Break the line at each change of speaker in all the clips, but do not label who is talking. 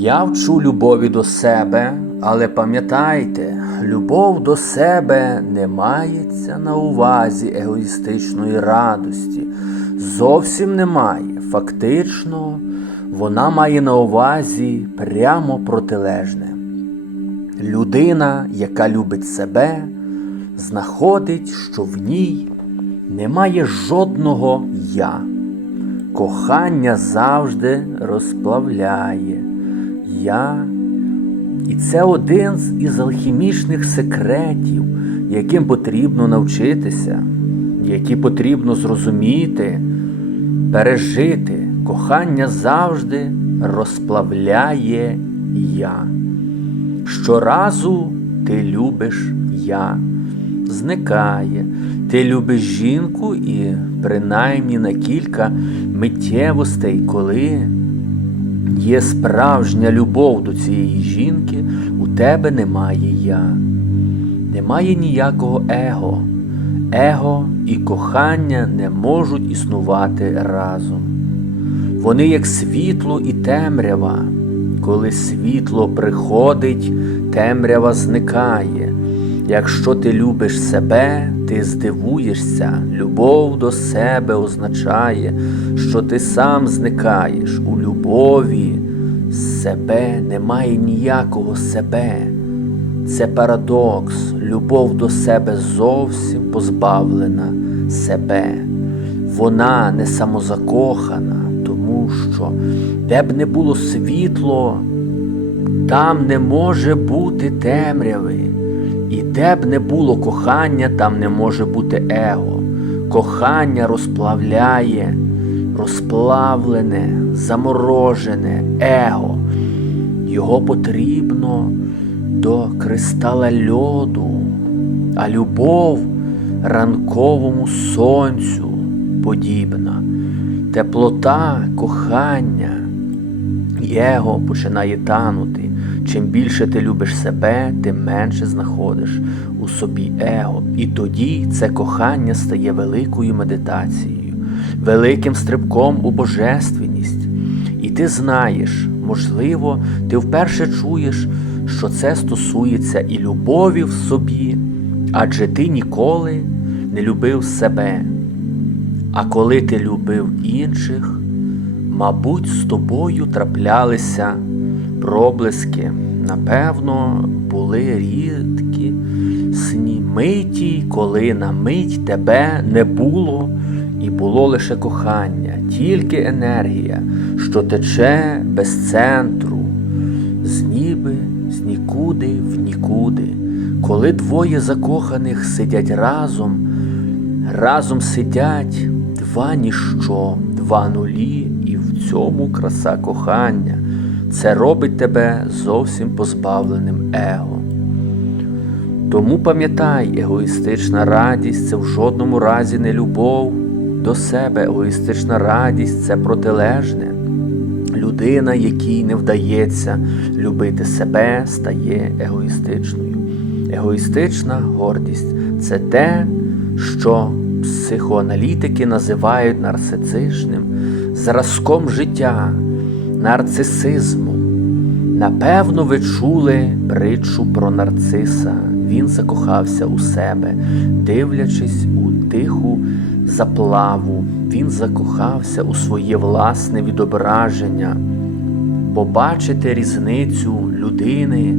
Я вчу любові до себе, але пам'ятайте, любов до себе не мається на увазі егоїстичної радості. Зовсім немає. Фактично, вона має на увазі прямо протилежне. Людина, яка любить себе, знаходить, що в ній немає жодного я. Кохання завжди розплавляє я. І це один із алхімічних секретів, яким потрібно навчитися, які потрібно зрозуміти, пережити. Кохання завжди розплавляє я. Щоразу ти любиш я, зникає. Ти любиш жінку і принаймні на кілька миттєвостей, коли є справжня любов до цієї жінки, у тебе немає я. Немає ніякого его. Его і кохання не можуть існувати разом. Вони як світло і темрява. Коли світло приходить, темрява зникає. Якщо ти любиш себе, ти здивуєшся, любов до себе означає, що ти сам зникаєш у любові. Себе немає ніякого себе. Це парадокс. Любов до себе зовсім позбавлена себе. Вона не самозакохана, тому що де б не було світло, там не може бути темряви. І де б не було кохання, там не може бути его. Кохання розплавляє, розплавлене, заморожене его. Його потрібно до кристала льоду, а любов ранковому сонцю подібна. Теплота кохання, і его починає танути. Чим більше ти любиш себе, тим менше знаходиш у собі его. І тоді це кохання стає великою медитацією, великим стрибком у божественність. І ти знаєш, можливо, ти вперше чуєш, що це стосується і любові в собі, адже ти ніколи не любив себе. А коли ти любив інших, мабуть, з тобою траплялися проблиски, напевно, були рідкі сні миті, коли на мить тебе не було, і було лише кохання, тільки енергія, що тече без центру, з ніби, з нікуди в нікуди. Коли двоє закоханих сидять разом, разом сидять два ніщо, два нулі, і в цьому краса кохання. Це робить тебе зовсім позбавленим его. Тому пам'ятай, егоїстична радість це в жодному разі не любов до себе. Егоїстична радість це протилежне. Людина, якій не вдається любити себе, стає егоїстичною. Егоїстична гордість це те, що психоаналітики називають нарцисичним зразком життя нарцисизму. Напевно, ви чули притчу про нарциса. Він закохався у себе, дивлячись у тиху заплаву, він закохався у своє власне відображення, побачити різницю людини,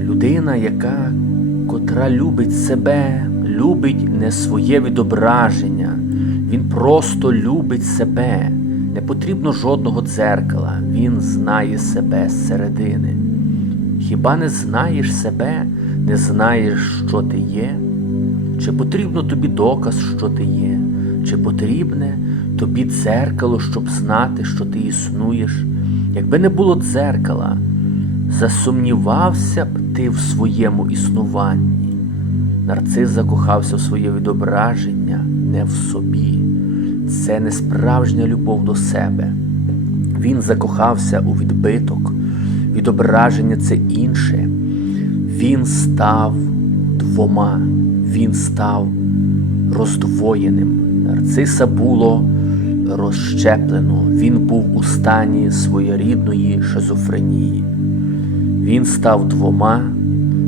людина, яка котра любить себе, любить не своє відображення, він просто любить себе. Не потрібно жодного дзеркала, він знає себе зсередини. Хіба не знаєш себе, не знаєш, що ти є? Чи потрібно тобі доказ, що ти є? Чи потрібне тобі дзеркало, щоб знати, що ти існуєш? Якби не було дзеркала, засумнівався б ти в своєму існуванні. Нарцис закохався в своє відображення не в собі це не справжня любов до себе. Він закохався у відбиток, відображення це інше. Він став двома, він став роздвоєним. Нарциса було розщеплено, він був у стані своєрідної шизофренії. Він став двома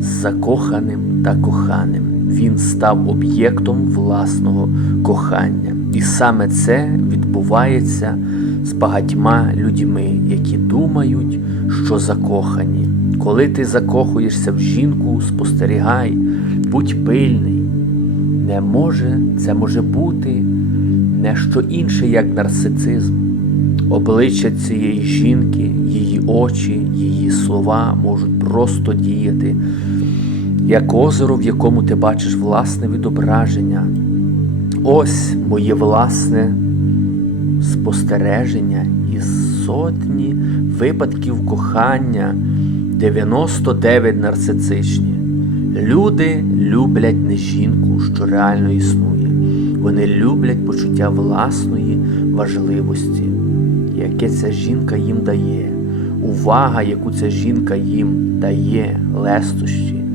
закоханим та коханим. Він став об'єктом власного кохання. І саме це відбувається з багатьма людьми, які думають, що закохані. Коли ти закохуєшся в жінку, спостерігай, будь пильний. Не може, це може бути не що інше, як нарцицизм. Обличчя цієї жінки, її очі, її слова можуть просто діяти, як озеро, в якому ти бачиш власне відображення. Ось моє власне спостереження із сотні випадків кохання, 99 нарцисичні. Люди люблять не жінку, що реально існує. Вони люблять почуття власної важливості, яке ця жінка їм дає, увага, яку ця жінка їм дає, лестощі,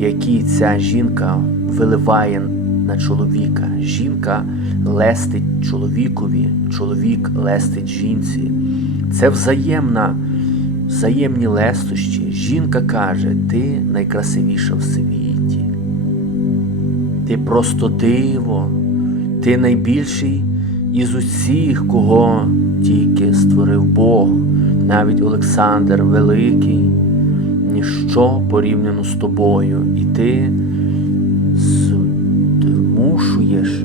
які ця жінка виливає на чоловіка. Жінка лестить чоловікові, чоловік лестить жінці. Це взаємна, взаємні лестощі. Жінка каже, ти найкрасивіша в світі. Ти просто диво, ти найбільший із усіх, кого тільки створив Бог, навіть Олександр Великий, ніщо порівняно з тобою, і ти змушуєш,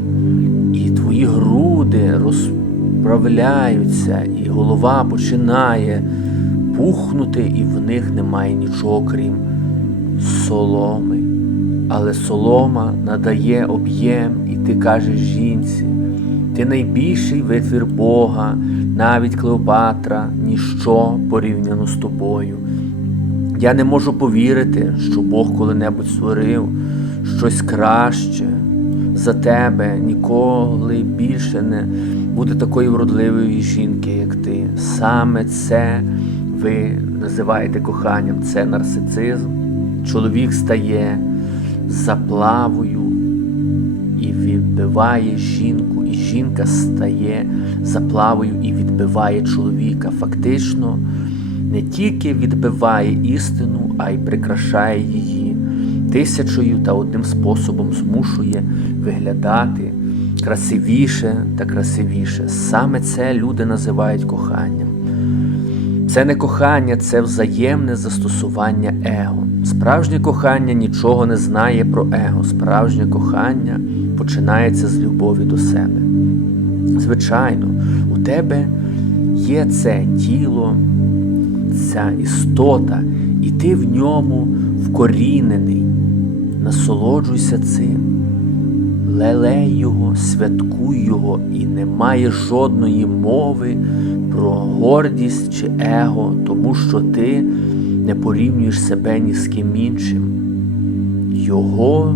і твої груди розправляються, і голова починає пухнути, і в них немає нічого крім соломи. Але солома надає об'єм, і ти кажеш жінці, ти найбільший витвір Бога, навіть Клеопатра, ніщо порівняно з тобою. Я не можу повірити, що Бог коли-небудь створив щось краще за тебе, ніколи більше не буде такої вродливої жінки, як ти. Саме це ви називаєте коханням, це нарцицизм. Чоловік стає заплавою і відбиває жінку, і жінка стає заплавою і відбиває чоловіка. Фактично не тільки відбиває істину, а й прикрашає її тисячою та одним способом змушує виглядати красивіше та красивіше. Саме це люди називають коханням. Це не кохання, це взаємне застосування его. Справжнє кохання нічого не знає про его. Справжнє кохання починається з любові до себе. Звичайно, у тебе є це тіло, ця істота, і ти в ньому вкорінений. Насолоджуйся цим, лелей його, святкуй його, і немає жодної мови про гордість чи его, тому що ти не порівнюєш себе ні з ким іншим. Його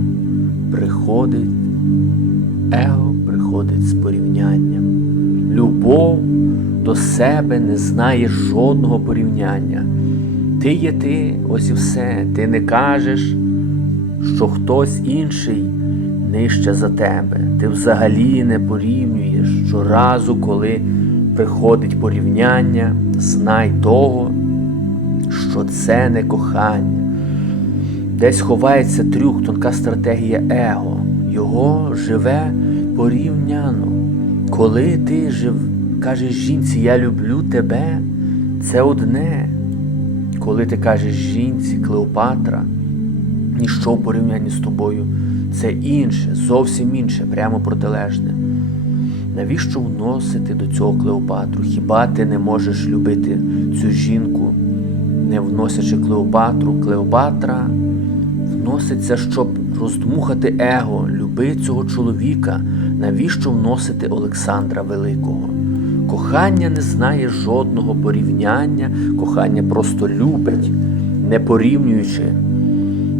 приходить, его приходить з порівнянням. Любов до себе не знає жодного порівняння. Ти є ти, ось і все. Ти не кажеш, що хтось інший нижче за тебе. Ти взагалі не порівнюєш щоразу, коли виходить порівняння, знай того, що це не кохання. Десь ховається трюк, тонка стратегія его. Його живе порівняно. Коли ти жив, кажеш жінці, я люблю тебе, це одне. Коли ти кажеш жінці, Клеопатра, ніщо в порівнянні з тобою, це інше, зовсім інше, прямо протилежне. Навіщо вносити до цього Клеопатру? Хіба ти не можеш любити цю жінку, не вносячи Клеопатру? Клеопатра вноситься, щоб роздмухати его, люби цього чоловіка. Навіщо вносити Олександра Великого? Кохання не знає жодного порівняння, кохання просто любить, не порівнюючи.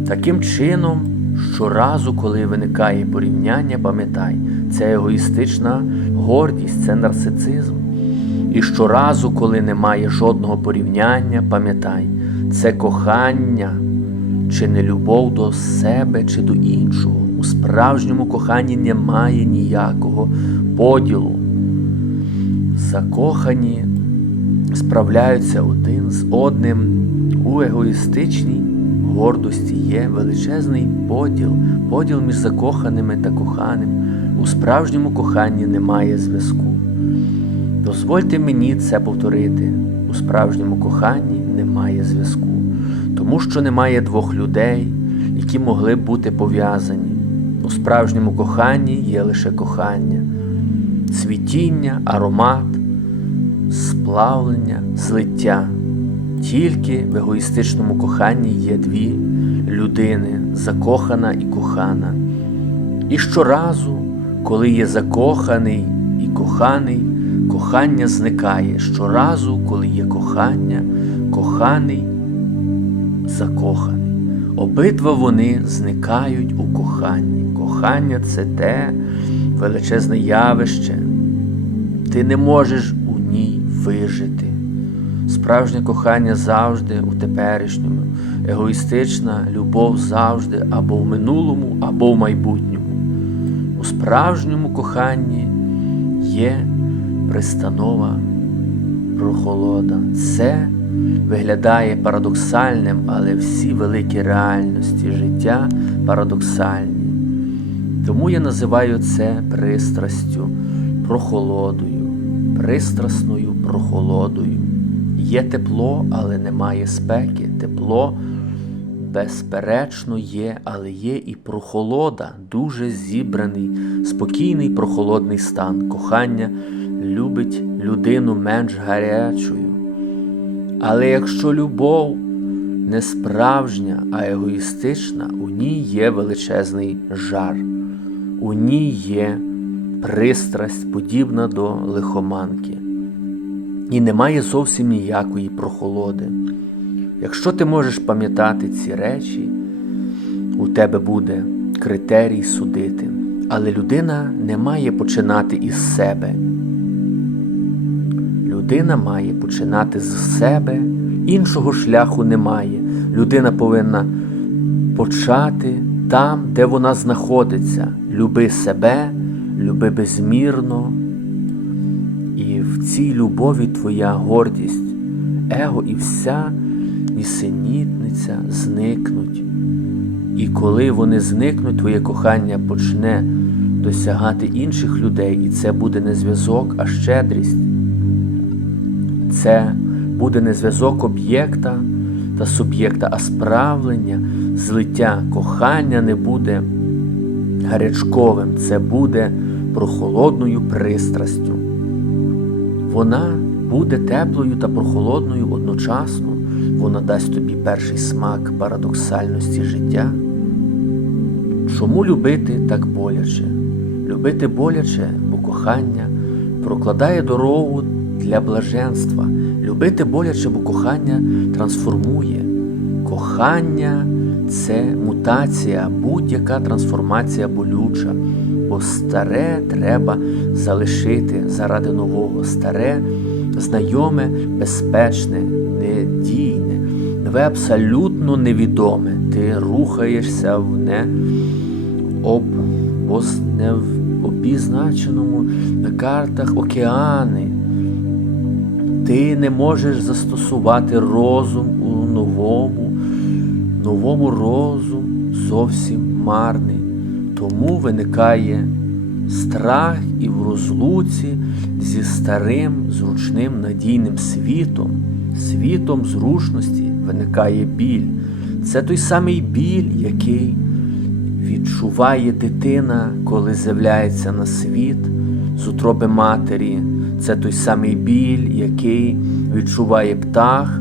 Таким чином, щоразу, коли виникає порівняння, пам'ятай, це егоїстична гордість, це нарцицизм. І щоразу, коли немає жодного порівняння, пам'ятай, це кохання чи не любов до себе чи до іншого. У справжньому коханні немає ніякого поділу. закохані справляються один з одним у егоїстичній гордості є величезний поділ, поділ між закоханими та коханим. У справжньому коханні немає зв'язку. Дозвольте мені це повторити. У справжньому коханні немає зв'язку, тому що немає двох людей, які могли б бути пов'язані. У справжньому коханні є лише кохання, цвітіння, аромат, сплавлення, злиття. Тільки в егоїстичному коханні є дві людини закохана і кохана. І щоразу, коли є закоханий і коханий, кохання зникає. Щоразу, коли є кохання, коханий, закоханий. Обидва вони зникають у коханні. Кохання це те величезне явище. Ти не можеш у ній вижити. Справжнє кохання завжди у теперішньому, егоїстична любов завжди або в минулому, або в майбутньому. У справжньому коханні є пристанова прохолода. Це виглядає парадоксальним, але всі великі реальності життя парадоксальні. Тому я називаю це пристрастю, прохолодою, пристрасною прохолодою. Є тепло, але немає спеки. Тепло, безперечно, є, але є і прохолода, дуже зібраний, спокійний прохолодний стан. Кохання любить людину менш гарячою. Але якщо любов не справжня, а егоїстична, у ній є величезний жар, у ній є пристрасть, подібна до лихоманки і немає зовсім ніякої прохолоди. Якщо ти можеш пам'ятати ці речі, у тебе буде критерій судити, але людина не має починати із себе. Людина має починати з себе, іншого шляху немає. Людина повинна почати там, де вона знаходиться. Люби себе, люби безмірно. І в цій любові твоя гордість, его і вся нісенітниця зникнуть. І коли вони зникнуть, твоє кохання почне досягати інших людей, і це буде не зв'язок, а щедрість. Це буде не зв'язок об'єкта та суб'єкта, а справлення, злиття, кохання не буде гарячковим, це буде прохолодною пристрастю. Вона буде теплою та прохолодною одночасно, вона дасть тобі перший смак парадоксальності життя. Чому любити так боляче? Любити боляче, бо кохання прокладає дорогу для блаженства. Любити боляче, бо кохання трансформує. Кохання це мутація, будь-яка трансформація болюча. Бо старе треба залишити заради нового, старе, знайоме, безпечне, недійне, нове абсолютно невідоме. Ти рухаєшся в не об, обізначеному на картах океани. Ти не можеш застосувати розум у новому, новому розум зовсім марний. Тому виникає страх і в розлуці зі старим, зручним надійним світом, світом зручності виникає біль. Це той самий біль, який відчуває дитина, коли з'являється на світ з утроби матері. Це той самий біль, який відчуває птах,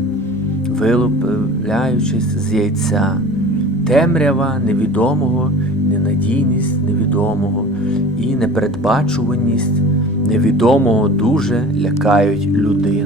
вилупляючись з яйця, темрява невідомого, ненадійність невідомого і непередбачуваність невідомого дуже лякають людей.